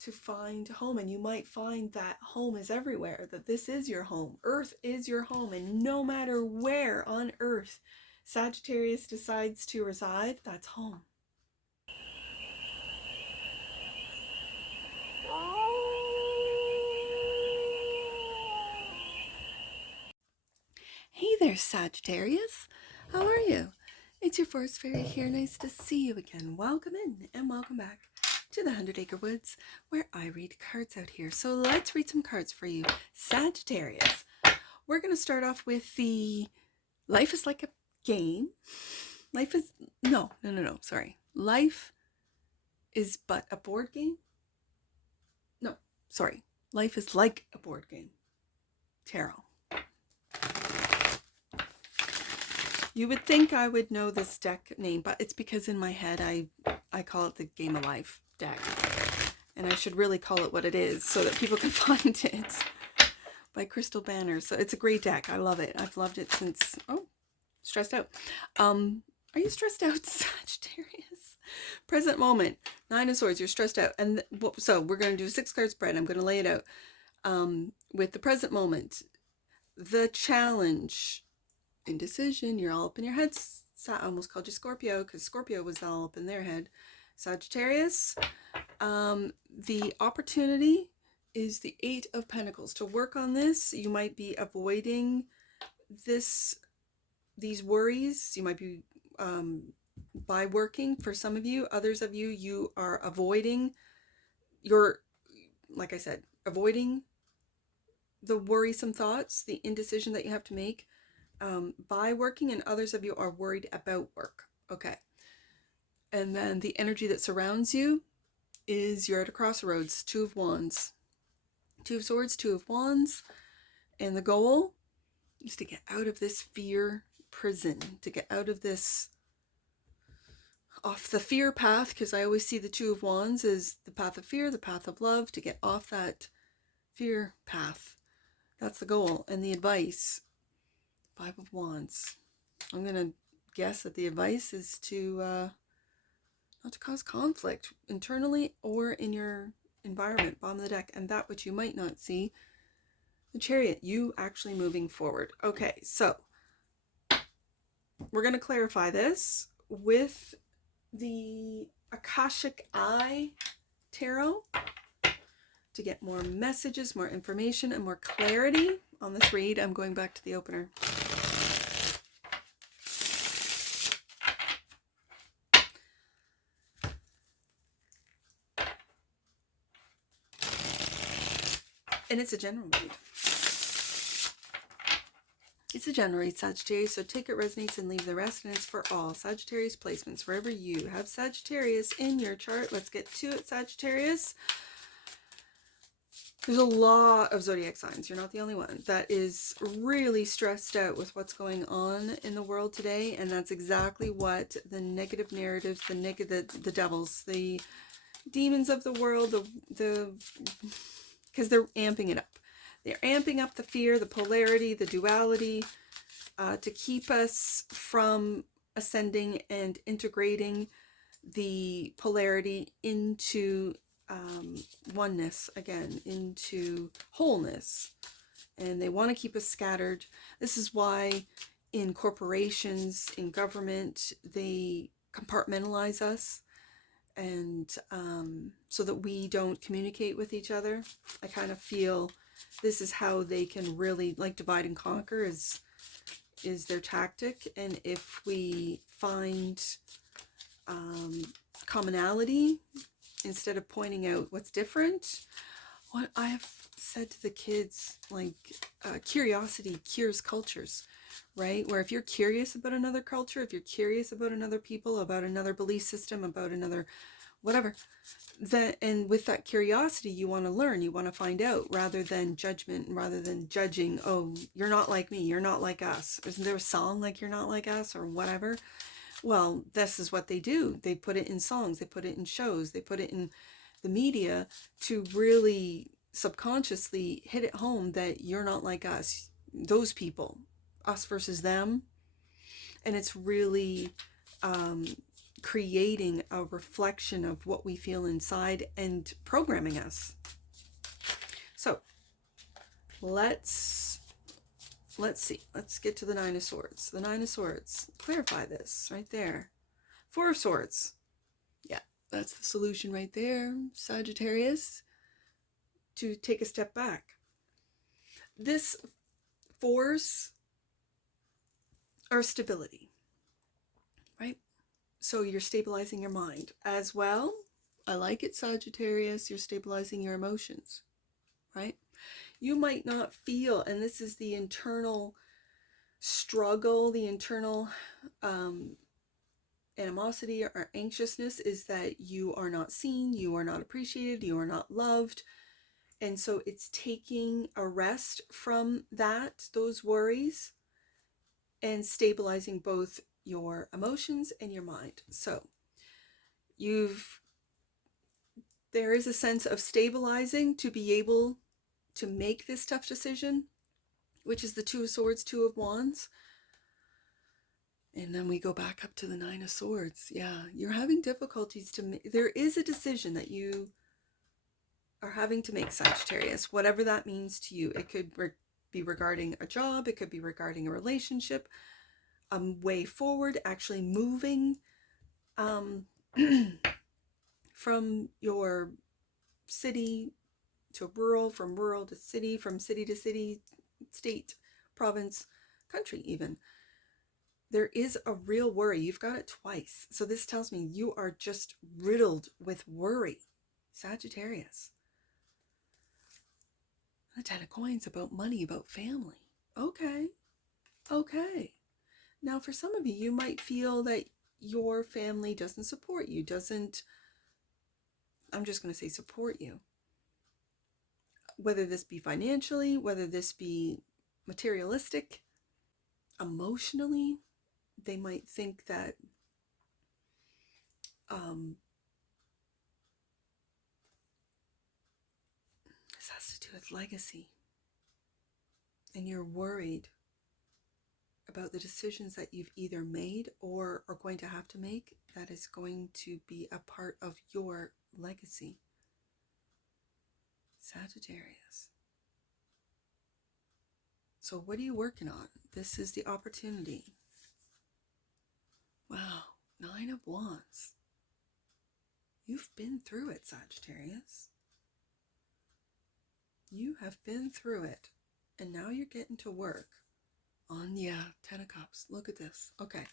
to find home, and you might find that home is everywhere, that this is your home. Earth is your home, and no matter where on Earth Sagittarius decides to reside, that's home. Hey there, Sagittarius. How are you? It's your forest fairy here. Nice to see you again. Welcome in and welcome back to the 100 Acre Woods, where I read cards out here. So let's read some cards for you, Sagittarius. We're going to start off with the life is like a game. Life is, no, sorry. Life is but a board game. No, sorry. Life is like a board game. Tarot. You would think I would know this deck name, but it's because in my head I call it the Game of Life deck. And I should really call it what it is so that people can find it. By Krystal Banner. So it's a great deck. I love it. I've loved it since, stressed out. Are you stressed out, Sagittarius? Present moment. 9 of Swords. You're stressed out. And so we're going to do a 6-card spread. I'm going to lay it out. With the present moment, the challenge, indecision, you're all up in your head. I almost called you Scorpio because Scorpio was all up in their head. Sagittarius, the opportunity is the 8 of Pentacles. To work on this, you might be avoiding these worries. You might be by working, for some of you. Others of you, you are avoiding like I said, avoiding the worrisome thoughts, the indecision that you have to make by working, and others of you are worried about work. Okay. And then the energy that surrounds you is you're at a crossroads. 2 of Wands. 2 of Swords, 2 of Wands. And the goal is to get out of this fear prison, to get out of this, off the fear path, because I always see the 2 of Wands as the path of fear, the path of love, to get off that fear path. That's the goal. And the advice, 5 of Wands. I'm going to guess that the advice is to not to cause conflict internally or in your environment. Bottom of the deck. And that which you might not see, the Chariot, you actually moving forward. Okay, so we're going to clarify this with the Akashic Eye Tarot to get more messages, more information, and more clarity on this read. I'm going back to the opener. And it's a general read. It's a general read, Sagittarius, so take it resonates and leave the rest, and it's for all Sagittarius placements. Wherever you have Sagittarius in your chart, let's get to it, Sagittarius. There's a lot of zodiac signs. You're not the only one that is really stressed out with what's going on in the world today, and that's exactly what the negative narratives, the devils, the demons of the world, because they're amping it up. They're amping up the fear, the polarity, the duality, to keep us from ascending and integrating the polarity into oneness again, into wholeness. And they want to keep us scattered. This is why in corporations, in government, they compartmentalize us, and so that we don't communicate with each other. I kind of feel this is how they can really, like, divide and conquer is their tactic. And if we find commonality instead of pointing out what's different, what I have said to the kids, like, curiosity cures cultures, right? Where if you're curious about another culture, if you're curious about another people, about another belief system, about another whatever, that, and with that curiosity, you want to learn, you want to find out, rather than judgment, rather than judging. Oh, you're not like me, you're not like us. Isn't there a song like You're Not Like Us or whatever? Well, this is what they do. They put it in songs, they put it in shows, they put it in the media to really subconsciously hit it home that you're not like us, those people, us versus them. And it's really creating a reflection of what we feel inside and programming us. So let's see. Let's get to the Nine of Swords. The Nine of Swords. Clarify this right there. Four of Swords. Yeah, that's the solution right there, Sagittarius. To take a step back. This fours are stability, right? So you're stabilizing your mind as well. I like it, Sagittarius. You're stabilizing your emotions, right? You might not feel, and this is the internal struggle, the internal animosity or anxiousness, is that you are not seen, you are not appreciated, you are not loved. And so it's taking a rest from those worries, and stabilizing both your emotions and your mind. So there is a sense of stabilizing to be able to make this tough decision, which is the Two of Swords, Two of Wands. And then we go back up to the Nine of Swords. Yeah, you're having difficulties to make. There is a decision that you are having to make, Sagittarius, whatever that means to you. It could be regarding a job, it could be regarding a relationship, a way forward, actually moving from your city to rural, from rural to city, from city to city, state, province, country even. There is a real worry. You've got it twice. So this tells me you are just riddled with worry, Sagittarius. The Ten of Coins, about money, about family. Okay. Now for some of you, you might feel that your family doesn't support you, I'm just going to say support you. Whether this be financially, whether this be materialistic, emotionally, they might think that this has to do with legacy. And you're worried about the decisions that you've either made or are going to have to make that is going to be a part of your legacy. Sagittarius. So what are you working on? This is the opportunity. Wow, Nine of Wands. You've been through it, Sagittarius. You have been through it. And now you're getting to work on, Ten of Cups. Look at this. Okay.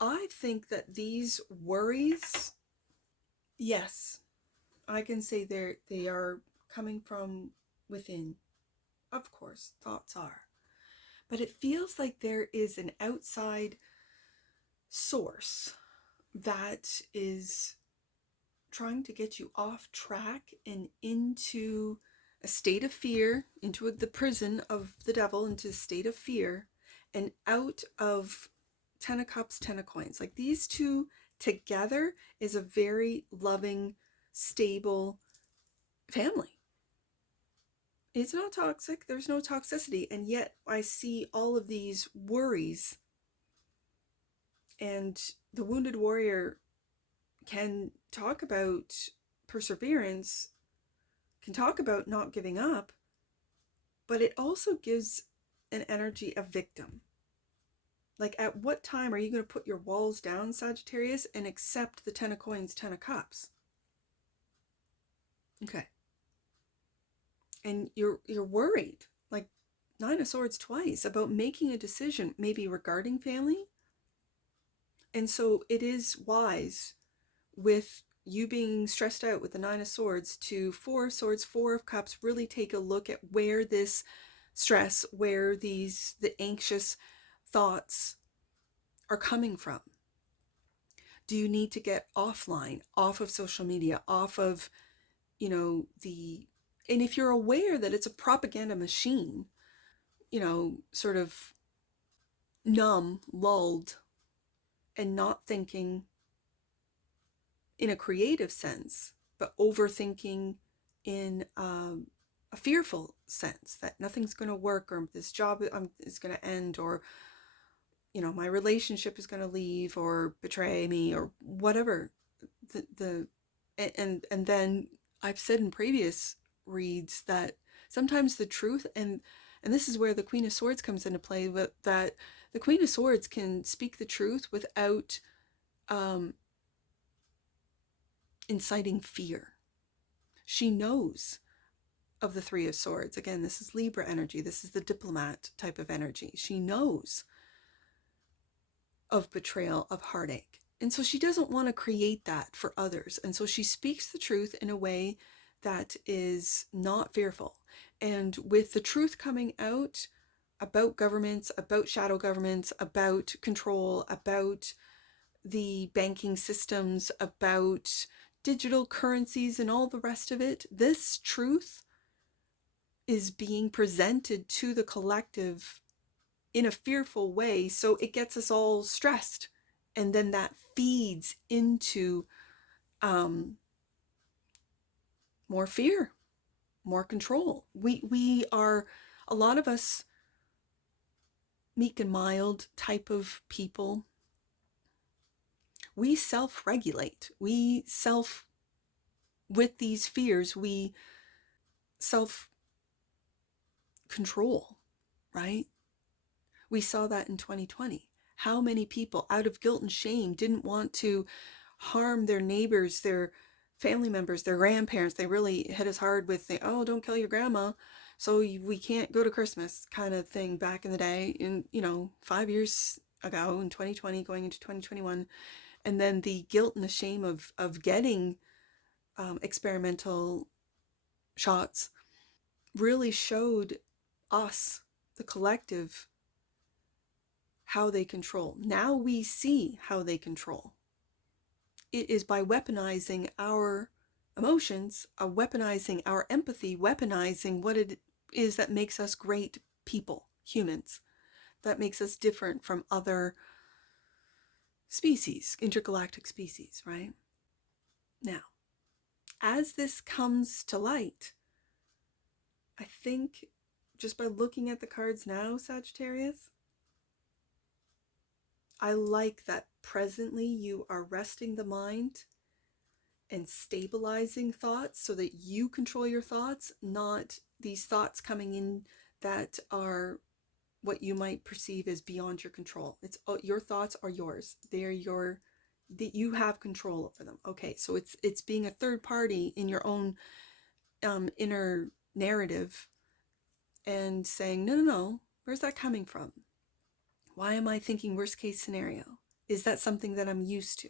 I think that these worries, yes, I can say they are coming from within. Of course, thoughts are. But it feels like there is an outside source that is trying to get you off track and into a state of fear, into the prison of the devil, into a state of fear, and out of Ten of Cups, Ten of Coins. Like these two together is a very loving, stable family. It's not toxic. There's no toxicity. And yet I see all of these worries. And the wounded warrior can talk about perseverance, can talk about not giving up, but it also gives an energy of victim. Like, at what time are you going to put your walls down, Sagittarius, and accept the Ten of Coins, Ten of Cups? Okay. And you're worried, like Nine of Swords twice, about making a decision, maybe regarding family. And so it is wise, with you being stressed out with the Nine of Swords, to Four of Swords, Four of Cups, really take a look at where this stress, where the anxious thoughts are coming from. Do you need to get offline, off of social media, off of, and if you're aware that it's a propaganda machine, sort of numb, lulled, and not thinking in a creative sense, but overthinking in a fearful sense that nothing's going to work, or this job is going to end, or my relationship is going to leave or betray me or whatever. And then I've said in previous reads that sometimes the truth, and this is where the Queen of Swords comes into play, that the Queen of Swords can speak the truth without inciting fear. She knows of the Three of Swords. Again, this is Libra energy. This is the diplomat type of energy. She knows of betrayal, of heartache. And so she doesn't want to create that for others. And so she speaks the truth in a way that is not fearful. And with the truth coming out about governments, about shadow governments, about control, about the banking systems, about digital currencies and all the rest of it, this truth is being presented to the collective in a fearful way, so it gets us all stressed, and then that feeds into more fear, more control. We are, a lot of us, meek and mild type of people, we self-regulate. With these fears, we self-control, right? We saw that in 2020. How many people, out of guilt and shame, didn't want to harm their neighbors, their family members, their grandparents? They really hit us hard with the, oh, don't kill your grandma, so we can't go to Christmas kind of thing back in the day, in 5 years ago, in 2020 going into 2021. And then the guilt and the shame of getting experimental shots really showed us, the collective, how they control. Now we see how they control. It is by weaponizing our emotions, weaponizing our empathy, weaponizing what it is that makes us great people, humans, that makes us different from other species, intergalactic species, right? Now, as this comes to light, I think just by looking at the cards now, Sagittarius, I like that presently you are resting the mind and stabilizing thoughts so that you control your thoughts, not these thoughts coming in that are what you might perceive as beyond your control. It's your thoughts are yours. They're that you have control over them. Okay, so it's being a third party in your own inner narrative and saying, no, where's that coming from? Why am I thinking worst case scenario? Is that something that I'm used to?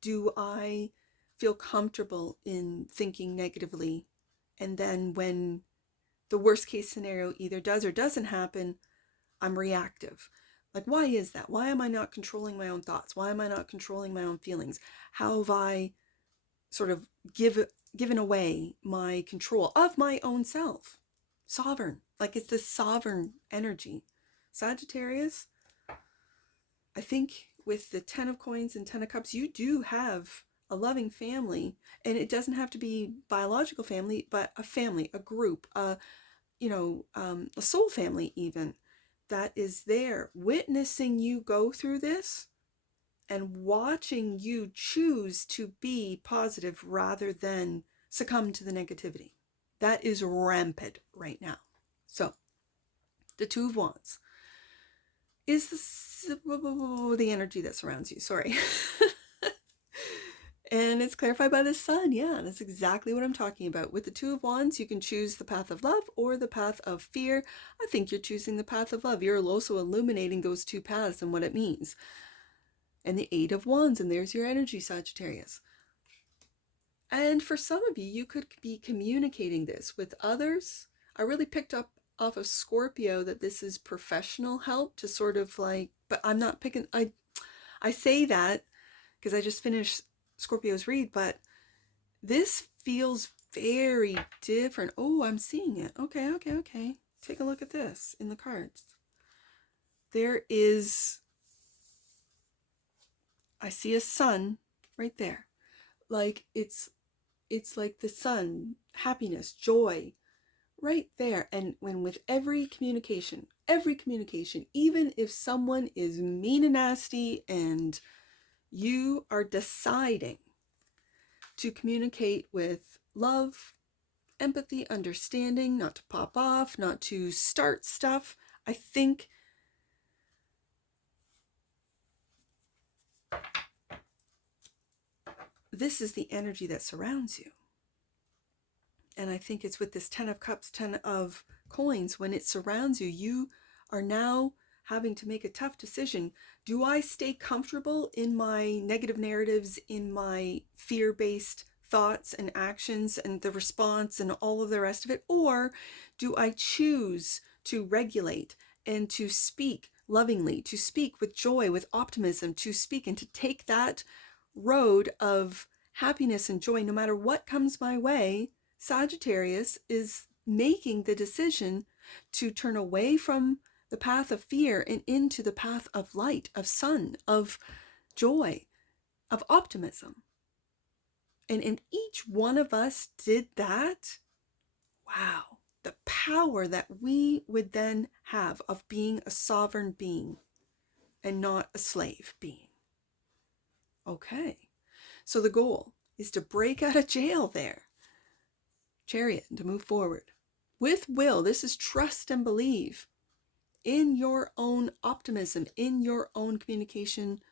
Do I feel comfortable in thinking negatively? And then when the worst case scenario either does or doesn't happen, I'm reactive. Like, why is that? Why am I not controlling my own thoughts? Why am I not controlling my own feelings? How have I sort of given away my control of my own self? Sovereign. Like, it's this sovereign energy. Sagittarius, I think with the 10 of coins and 10 of cups, you do have a loving family, and it doesn't have to be biological family, but a family, a group, a soul family even, that is there witnessing you go through this and watching you choose to be positive rather than succumb to the negativity. That is rampant right now. So, the Two of Wands is the energy that surrounds you. Sorry. And it's clarified by the sun. Yeah, that's exactly what I'm talking about. With the Two of Wands, you can choose the path of love or the path of fear. I think you're choosing the path of love. You're also illuminating those two paths and what it means. And the Eight of Wands, and there's your energy, Sagittarius. And for some of you, you could be communicating this with others. I really picked up off of Scorpio that this is professional help to sort of like, but I'm not picking, I say that because I just finished Scorpio's read, but this feels very different. Oh, I'm seeing it. Okay. Take a look at this in the cards. There is, I see a sun right there. Like it's like the sun, happiness, joy, right there. And when with every communication, even if someone is mean and nasty and you are deciding to communicate with love, empathy, understanding, not to pop off, not to start stuff, I think this is the energy that surrounds you. And I think it's with this 10 of Cups, 10 of Coins, when it surrounds you, you are now having to make a tough decision. Do I stay comfortable in my negative narratives, in my fear-based thoughts and actions and the response and all of the rest of it? Or do I choose to regulate and to speak lovingly, to speak with joy, with optimism, to speak and to take that road of happiness and joy no matter what comes my way? Sagittarius is making the decision to turn away from the path of fear and into the path of light, of sun, of joy, of optimism. And if each one of us did that, wow, the power that we would then have of being a sovereign being and not a slave being. Okay, so the goal is to break out of jail there. Chariot, to move forward. With will, this is trust and believe in your own optimism, in your own communication,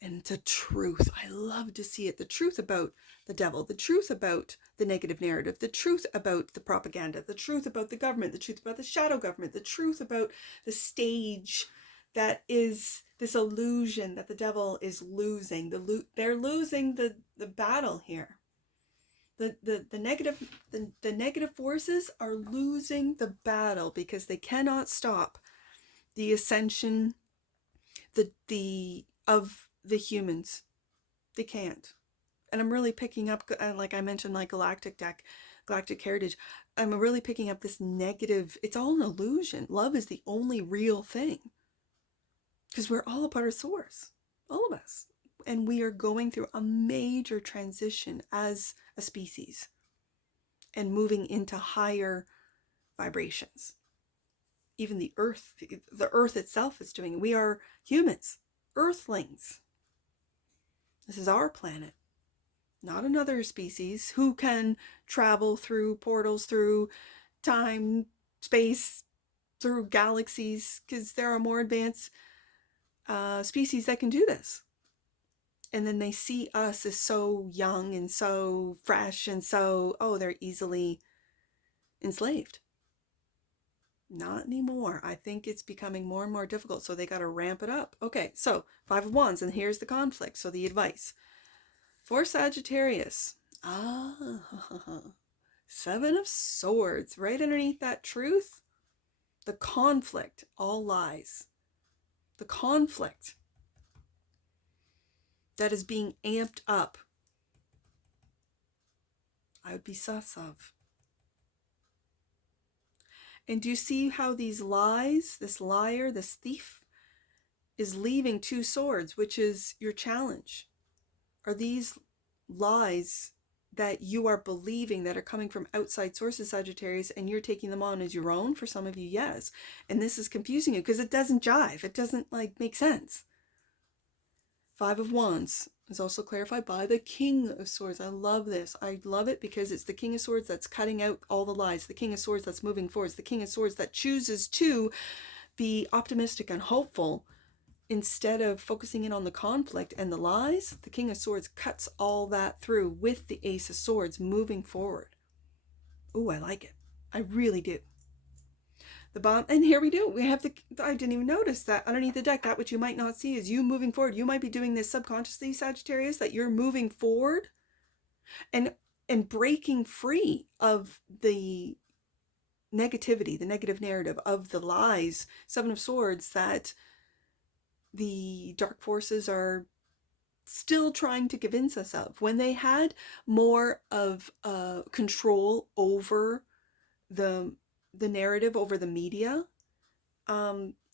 and the truth. I love to see it. The truth about the devil, the truth about the negative narrative, the truth about the propaganda, the truth about the government, the truth about the shadow government, the truth about the stage that is this illusion that the devil is losing. They're losing the battle here. The negative forces are losing the battle because they cannot stop the ascension of the humans. They can't. And I'm really picking up, like I mentioned, like Galactic Deck, Galactic Heritage, I'm really picking up this negative. It's all an illusion. Love is the only real thing because we're all a part of source, all of us. And we are going through a major transition as a species and moving into higher vibrations. Even the earth itself is doing it. We are humans, earthlings. This is our planet, not another species who can travel through portals, through time, space, through galaxies, because there are more advanced species that can do this. And then they see us as so young and so fresh and so, oh, they're easily enslaved. Not anymore. I think it's becoming more and more difficult, so they got to ramp it up. Okay, so 5 of Wands, and here's the conflict. So the advice for Sagittarius. 7 of Swords, right underneath that truth. The conflict, all lies. The conflict that is being amped up, I would be sus of. And do you see how these lies, this liar, this thief, is leaving 2 swords, which is your challenge? Are these lies that you are believing that are coming from outside sources, Sagittarius, and you're taking them on as your own? For some of you, yes. And this is confusing you because it doesn't jive. It doesn't make sense. 5 of Wands is also clarified by the King of Swords. I love this. I love it because it's the King of Swords that's cutting out all the lies. The King of Swords that's moving forward. It's the King of Swords that chooses to be optimistic and hopeful instead of focusing in on the conflict and the lies. The King of Swords cuts all that through with the Ace of Swords moving forward. Ooh, I like it. I really do. The bottom, and here we do. We have I didn't even notice that underneath the deck, that which you might not see is you moving forward. You might be doing this subconsciously, Sagittarius, that you're moving forward and breaking free of the negativity, the negative narrative, of the lies, 7 of Swords, that the dark forces are still trying to convince us of. When they had more of control over the narrative, over the media,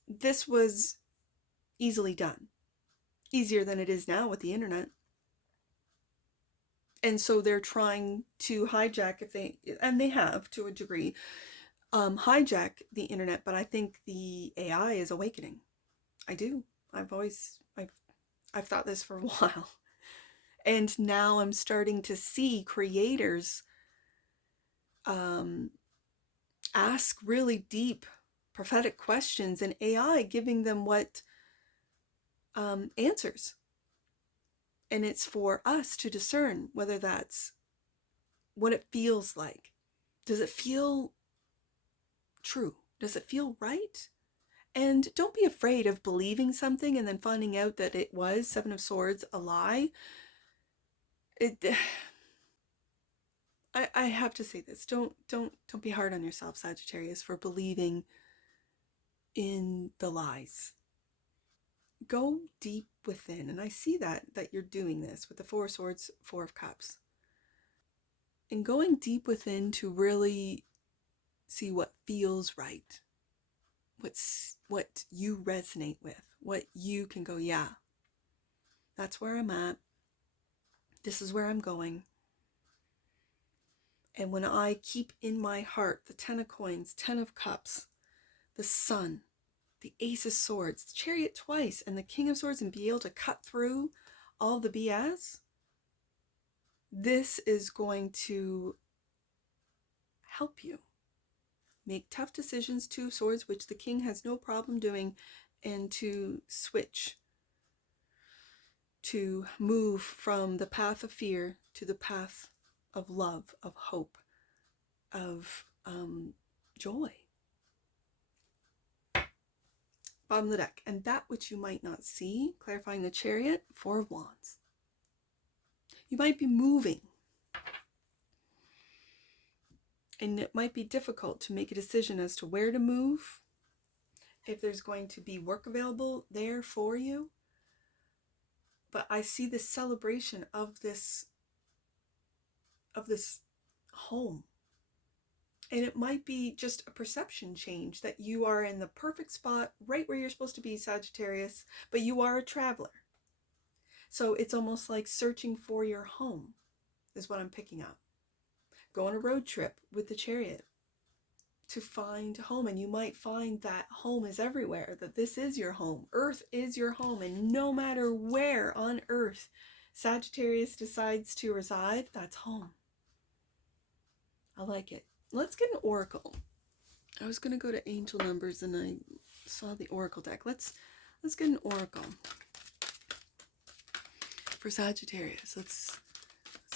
this was easily done. Easier than it is now with the internet. And so they're trying to hijack, and they have to a degree, hijack the internet. But I think the AI is awakening. I do. I've thought this for a while. And now I'm starting to see creators ask really deep prophetic questions, and AI giving them what answers. And it's for us to discern whether that's what it feels like. Does it feel true? Does it feel right? And don't be afraid of believing something and then finding out that it was Seven of Swords, a lie. I have to say this. Don't be hard on yourself, Sagittarius, for believing in the lies. Go deep within. And I see that you're doing this with the Four of Swords, Four of Cups. And going deep within to really see what feels right. What you resonate with. What you can go, yeah, that's where I'm at. This is where I'm going. And when I keep in my heart the Ten of Coins, Ten of Cups, the Sun, the Ace of Swords, the Chariot twice, and the King of Swords, and be able to cut through all the BS, this is going to help you make tough decisions, Two of Swords, which the King has no problem doing, and to switch, to move from the path of fear to the path of love, of hope, of joy. Bottom of the deck. And that which you might not see, clarifying the Chariot, Four of Wands. You might be moving. And it might be difficult to make a decision as to where to move, if there's going to be work available there for you. But I see the celebration of this home. And it might be just a perception change that you are in the perfect spot, right where you're supposed to be, Sagittarius, but you are a traveler. So it's almost like searching for your home, is what I'm picking up. Go on a road trip with the Chariot to find home, and you might find that home is everywhere, that this is your home. Earth is your home, and no matter where on Earth Sagittarius decides to reside, that's home. I like it. Let's get an oracle. I was going to go to angel numbers and I saw the oracle deck. Let's get an oracle for Sagittarius. Let's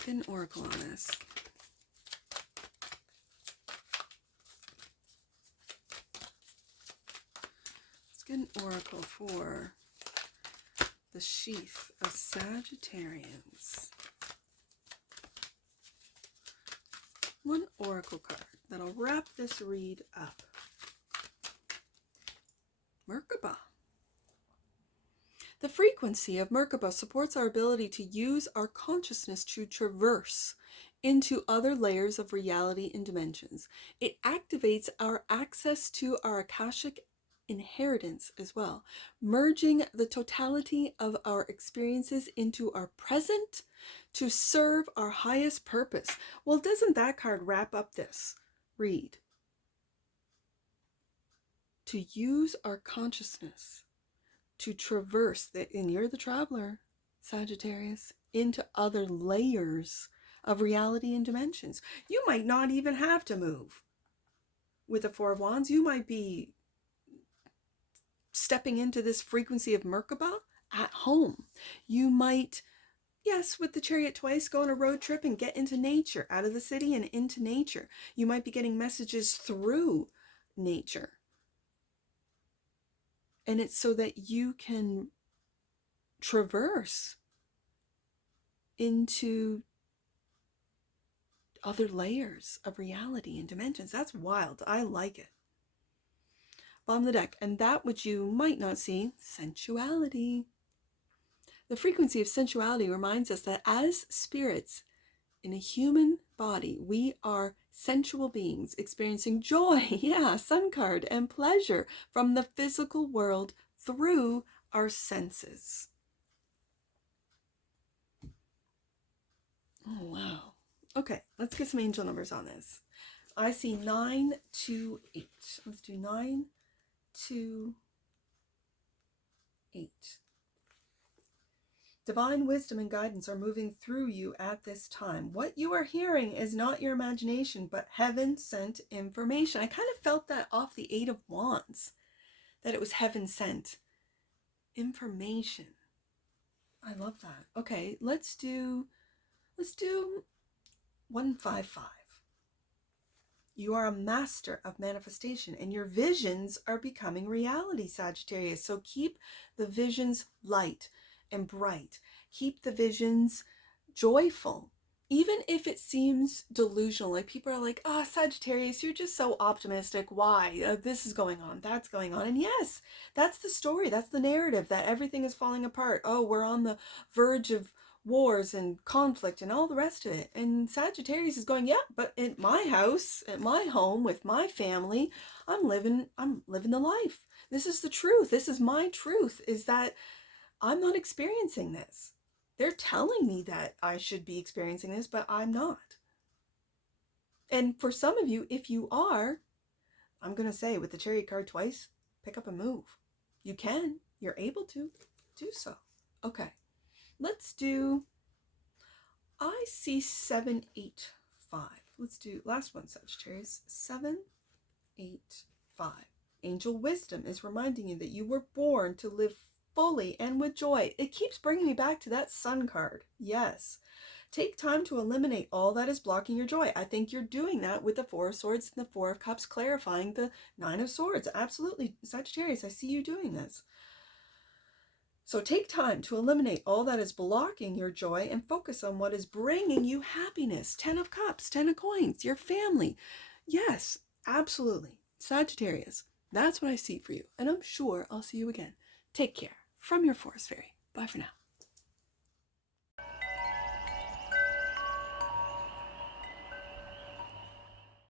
get an oracle on this. Let's get an oracle for the sheath of Sagittarians. One oracle card that'll wrap this read up. Merkaba. The frequency of Merkaba supports our ability to use our consciousness to traverse into other layers of reality and dimensions. It activates our access to our Akashic inheritance as well, merging the totality of our experiences into our present to serve our highest purpose. Well, doesn't that card wrap up this read? To use our consciousness to traverse, and you're the traveler, Sagittarius, into other layers of reality and dimensions. You might not even have to move. With the Four of Wands, you might be stepping into this frequency of Merkaba at home. You might, yes, with the Chariot twice, go on a road trip and get into nature, out of the city and into nature. You might be getting messages through nature. And it's so that you can traverse into other layers of reality and dimensions. That's wild. I like it. Bottom of the deck. And that which you might not see, sensuality. The frequency of sensuality reminds us that as spirits in a human body, we are sensual beings experiencing joy, sun card, and pleasure from the physical world through our senses. Oh, wow. Okay, let's get some angel numbers on this. I see 9, 2, 8. Let's do 9, 2, 8. Divine wisdom and guidance are moving through you at this time. What you are hearing is not your imagination, but heaven sent information. I kind of felt that off the 8 of Wands, that it was heaven sent information. I love that. Okay, let's do 155. You are a master of manifestation and your visions are becoming reality, Sagittarius. So keep the visions light and bright. Keep the visions joyful. Even if it seems delusional, like people are like, oh, Sagittarius, you're just so optimistic. Why? This is going on, that's going on. And yes, that's the story. That's the narrative, that everything is falling apart. Oh, we're on the verge of wars and conflict and all the rest of it. And Sagittarius is going, yeah, but in my house, at my home, with my family, I'm living the life. This is the truth. This is my truth, is that I'm not experiencing this. They're telling me that I should be experiencing this, but I'm not. And for some of you, if you are, I'm going to say with the Chariot card twice, pick up and move. You can. You're able to do so. Okay. Let's do, I see 7, 8, 5. Let's do last one, Sagittarius. 7, 8, 5. Angel wisdom is reminding you that you were born to live fully and with joy. It keeps bringing me back to that Sun card. Yes. Take time to eliminate all that is blocking your joy. I think you're doing that with the 4 of Swords and the 4 of Cups, clarifying the 9 of Swords. Absolutely, Sagittarius, I see you doing this. So take time to eliminate all that is blocking your joy and focus on what is bringing you happiness. 10 of Cups, 10 of Coins, your family. Yes, absolutely. Sagittarius, that's what I see for you. And I'm sure I'll see you again. Take care. From your Forest Fairy. Bye for now.